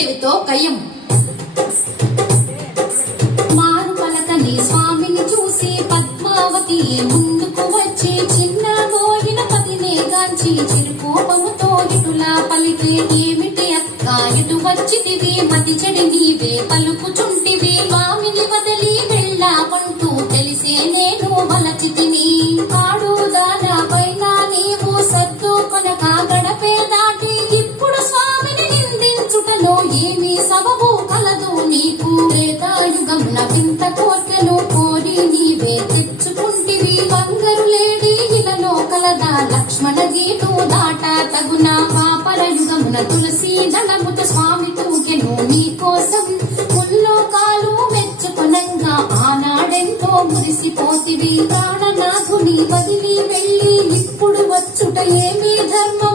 లక్ష్మీదేవితో కయ్యం. మారు పలకని స్వామిని చూసి పద్మావతి ముందుకు వచ్చి చిన్న మోగిన పతినే గాంచి చిరుకోపముతో ఇటులా పలికే ఏమిటి అక్క? ఇటు వచ్చితివి? సబబు కలదు నీకు త్రేతాయుగమున నవింత కోర్కెలు కోరి నీవే తెచ్చుకుంటివి బంగారు లేడి ఇలలో కలదా లక్ష్మణ గీటు దాట తగున పాపర యుగమున తులసి దళముత స్వామి తూకెను నీ కోసం ముల్లోకాలు మెచ్చుకునంగా ఆనాడెంతో మురిసిపోతివి ప్రాణనాథుని వదిలి వెళ్ళి ఇప్పుడు వచ్చుట ఏమీ ధర్మం?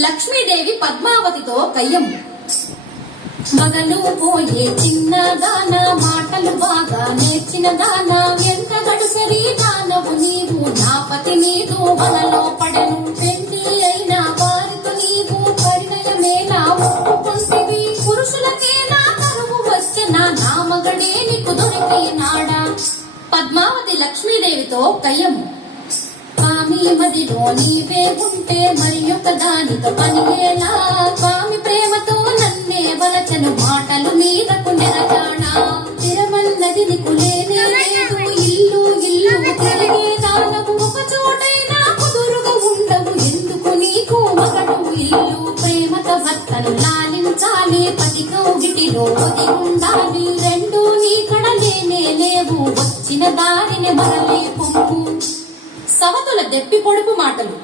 లక్ష్మీదేవి పద్మావతితో కయ్యం. మగలు పోయే చిన్నదాన మాటలు బాగా నేర్చిన దాన ఎంత గడుసరి దానవు నీవు నా పతి నీదు వలలో పడను పెళ్ళి అయిన వారితో నీవు పరిణయమేలా ఒప్పుకుంటివి పురుషులకే నా కరువు వచ్చిన నా మగడే నీకు దొరికినాడా పద్మావతి లక్ష్మీదేవితో కయ్యము స్వామి మదిలో నీవే ఉంటే మరి ఒక దానితో పనియేలా స్వామి ప్రేమతో నన్నే వలచను మాటలు మీదకు నెరజానా తిరమన్నది నీకు లేనే లేదు. ఇల్లు ఇల్లు తిరిగే దానవు ఒక చోటైనా కుదురుగా ఉండవు. ఎందుకు నీకు మగడు ఇల్లు? ప్రేమతో భర్తను లాలించాలి. పతి కౌగిటిలో ఒది ఉండాలి సవతుల దెప్పి పొడుపు మాటలు.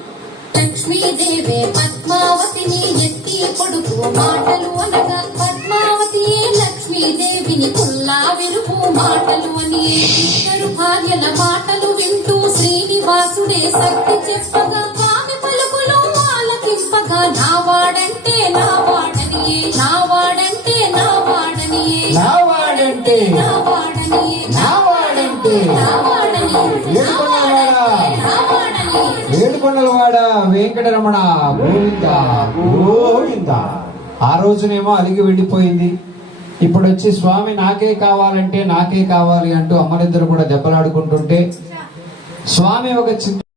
లక్ష్మీదేవే పద్మావతిని ఎత్తి పొడుపు మాటలు అనగా పద్మావతియే లక్ష్మీదేవిని కుల్లా విరుపు మాటలు అని. ఇద్దరు భార్యల మాటలు వింటూ శ్రీనివాసుడే సత్తి చెప్పగా స్వామి పలుకులు ఆలకింపగా నా వాడంటే నా వాడనియే నా వాడంటే నా వాడనియే ఏడుకొండలవాడ వెంకటరమణ? గోవింద? గోవింద. ఆ రోజునేమో అలిగి వెళ్ళిపోయింది. ఇప్పుడు వచ్చి స్వామి నాకే కావాలంటే నాకే కావాలి అంటూ అమ్మనిద్దరు కూడా దెబ్బలాడుకుంటుంటే స్వామి ఒక చిన్న